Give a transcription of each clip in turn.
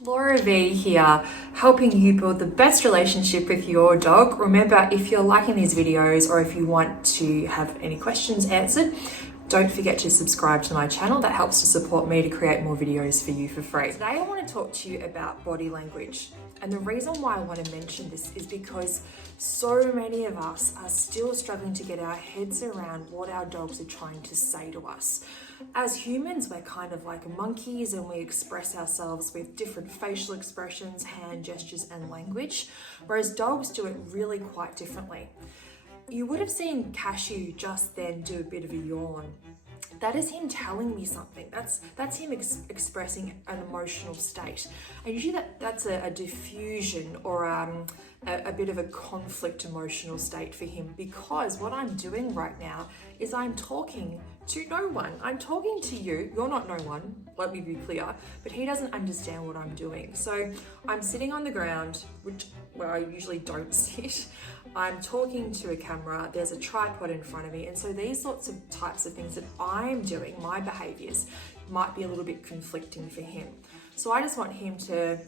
Laura V here, helping you build the best relationship with your dog. Remember, if you're liking these videos or if you want to have any questions answered, don't forget to subscribe to my channel. That helps to support me to create more videos for you for free. Today I want to talk to you about body language. And the reason why I want to mention this is because so many of us are still struggling to get our heads around what our dogs are trying to say to us. As humans, we're kind of like monkeys and we express ourselves with different facial expressions, hand gestures, and language, whereas dogs do it really quite differently. You would have seen Cashew just then do a bit of a yawn. That is him telling me something. That's him expressing an emotional state. And usually that's a diffusion or a bit of a conflict emotional state for him, because what I'm doing right now is I'm talking to no one. I'm talking to you. You're not no one, let me be clear, but he doesn't understand what I'm doing. So I'm sitting on the ground, where I usually don't sit. I'm talking to a camera, there's a tripod in front of me, and so these sorts of types of things that I'm doing, my behaviors, might be a little bit conflicting for him. So I just want him to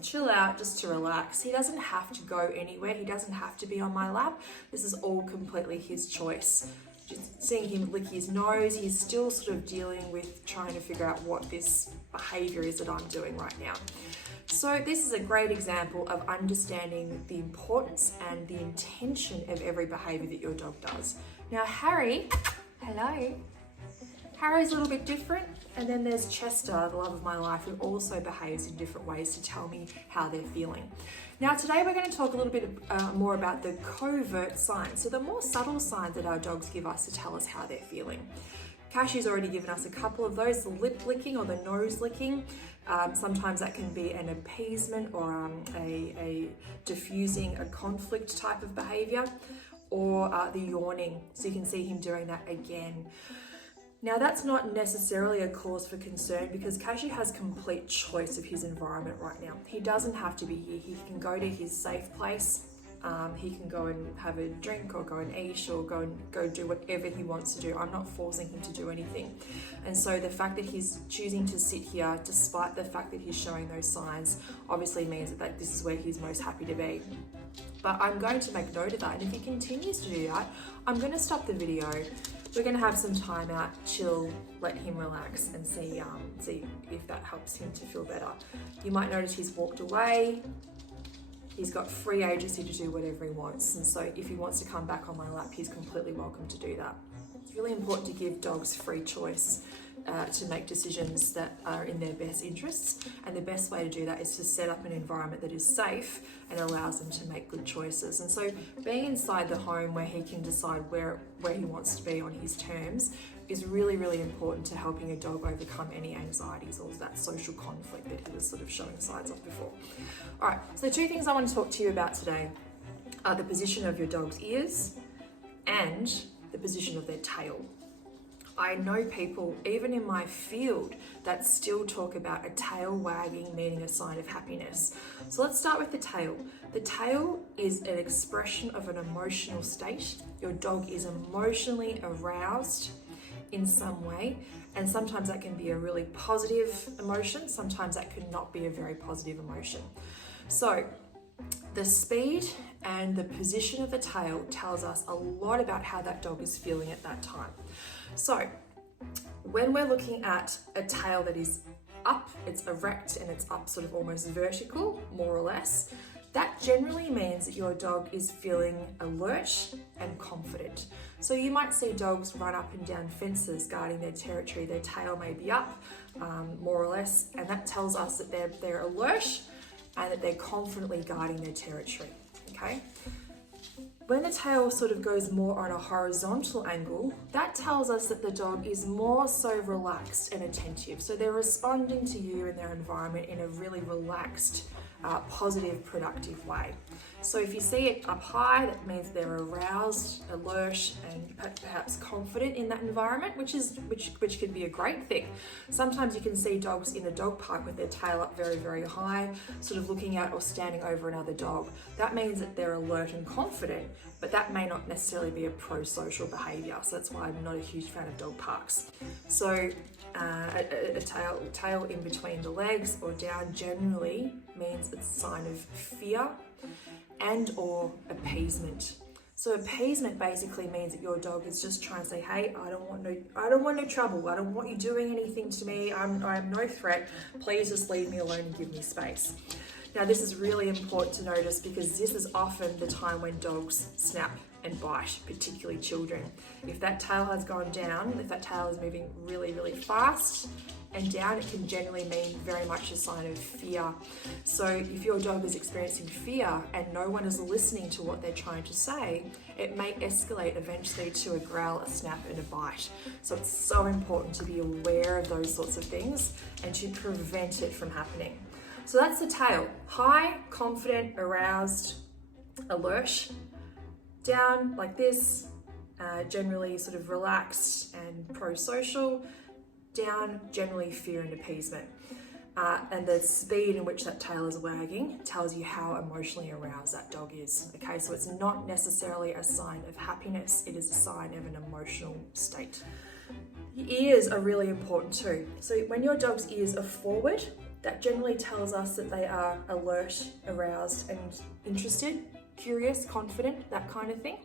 chill out, just to relax. He doesn't have to go anywhere. He doesn't have to be on my lap. This is all completely his choice. Just seeing him lick his nose, he's still sort of dealing with trying to figure out what this behavior is that I'm doing right now. So this is a great example of understanding the importance and the intention of every behavior that your dog does. Now Harry, hello. Harry's a little bit different, and then there's Chester, the love of my life, who also behaves in different ways to tell me how they're feeling. Now today we're going to talk a little bit more about the covert signs, so the more subtle signs that our dogs give us to tell us how they're feeling. Cashew's already given us a couple of those, the lip licking or the nose licking. Sometimes that can be an appeasement or a diffusing a conflict type of behavior, or the yawning. So you can see him doing that again. Now that's not necessarily a cause for concern, because Cashew has complete choice of his environment right now. He doesn't have to be here. He can go to his safe place. He can go and have a drink or go and eat or go do whatever he wants to do. I'm not forcing him to do anything. And so the fact that he's choosing to sit here, despite the fact that he's showing those signs, obviously means that this is where he's most happy to be. But I'm going to make note of that. And if he continues to do that, I'm going to stop the video. We're going to have some time out, chill, let him relax, and see if that helps him to feel better. You might notice he's walked away. He's got free agency to do whatever he wants. And so if he wants to come back on my lap, he's completely welcome to do that. It's really important to give dogs free choice to make decisions that are in their best interests. And the best way to do that is to set up an environment that is safe and allows them to make good choices. And so being inside the home where he can decide where he wants to be on his terms is really, really important to helping a dog overcome any anxieties or that social conflict that he was sort of showing signs of before. All right, so the two things I want to talk to you about today are the position of your dog's ears and the position of their tail. I know people, even in my field, that still talk about a tail wagging meaning a sign of happiness. So let's start with the tail. The tail is an expression of an emotional state. Your dog is emotionally aroused in some way, and sometimes that can be a really positive emotion, sometimes that could not be a very positive emotion. So the speed and the position of the tail tells us a lot about how that dog is feeling at that time. So when we're looking at a tail that is up, it's erect and it's up sort of almost vertical, more or less, that generally means that your dog is feeling alert and confident. So you might see dogs run up and down fences guarding their territory. Their tail may be up, more or less, and that tells us that they're alert and that they're confidently guarding their territory, okay? When the tail sort of goes more on a horizontal angle, that tells us that the dog is more so relaxed and attentive. So they're responding to you and their environment in a really relaxed positive, productive way. So if you see it up high, that means they're aroused, alert, and perhaps confident in that environment, which could be a great thing. Sometimes you can see dogs in a dog park with their tail up very, very high, sort of looking at or standing over another dog. That means that they're alert and confident, but that may not necessarily be a pro-social behaviour. So that's why I'm not a huge fan of dog parks. So a tail in between the legs or down generally means it's a sign of fear and or appeasement. So appeasement basically means that your dog is just trying to say, hey, I don't want no trouble. I don't want you doing anything to me. I'm no threat. Please just leave me alone and give me space. Now, this is really important to notice because this is often the time when dogs snap and bite, particularly children. If that tail has gone down, if that tail is moving really, really fast and down, it can generally mean very much a sign of fear. So if your dog is experiencing fear and no one is listening to what they're trying to say, it may escalate eventually to a growl, a snap, and a bite. So it's so important to be aware of those sorts of things and to prevent it from happening. So that's the tail. High, confident, aroused, alert. Down like this, generally sort of relaxed and pro-social. Down, generally fear and appeasement. And the speed in which that tail is wagging tells you how emotionally aroused that dog is. Okay, so it's not necessarily a sign of happiness, it is a sign of an emotional state. The ears are really important too. So when your dog's ears are forward, that generally tells us that they are alert, aroused, and interested, curious, confident, that kind of thing.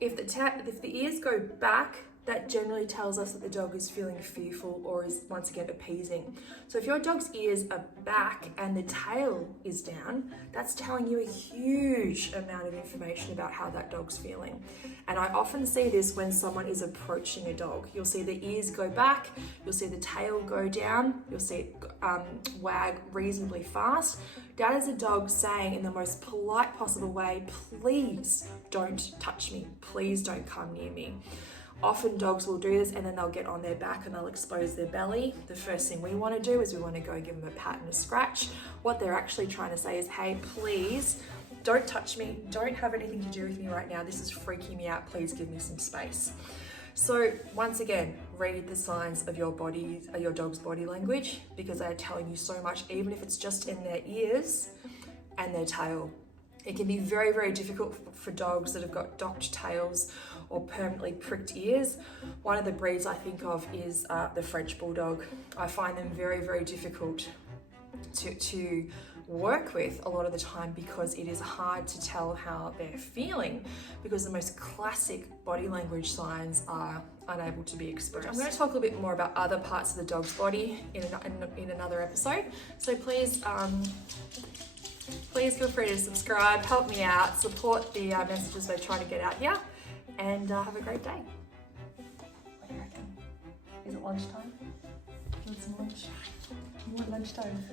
If the ears go back, that generally tells us that the dog is feeling fearful or is once again appeasing. So if your dog's ears are back and the tail is down, that's telling you a huge amount of information about how that dog's feeling. And I often see this when someone is approaching a dog. You'll see the ears go back, you'll see the tail go down, you'll see it wag reasonably fast. That is a dog saying in the most polite possible way, please don't touch me, please don't come near me. Often dogs will do this and then they'll get on their back and they'll expose their belly. The first thing we want to do is we want to go give them a pat and a scratch. What they're actually trying to say is, hey, please don't touch me. Don't have anything to do with me right now. This is freaking me out. Please give me some space. So once again, read the signs of your dog's body language because they are telling you so much, even if it's just in their ears and their tail. It can be very, very difficult for dogs that have got docked tails or permanently pricked ears. One of the breeds I think of is the French Bulldog. I find them very, very difficult to work with a lot of the time because it is hard to tell how they're feeling because the most classic body language signs are unable to be expressed. I'm going to talk a little bit more about other parts of the dog's body in another episode. So please feel free to subscribe, help me out, support the messages we're trying to get out here, and have a great day. What do you reckon? Is it lunchtime? Do you want some lunch? Do you want lunchtime?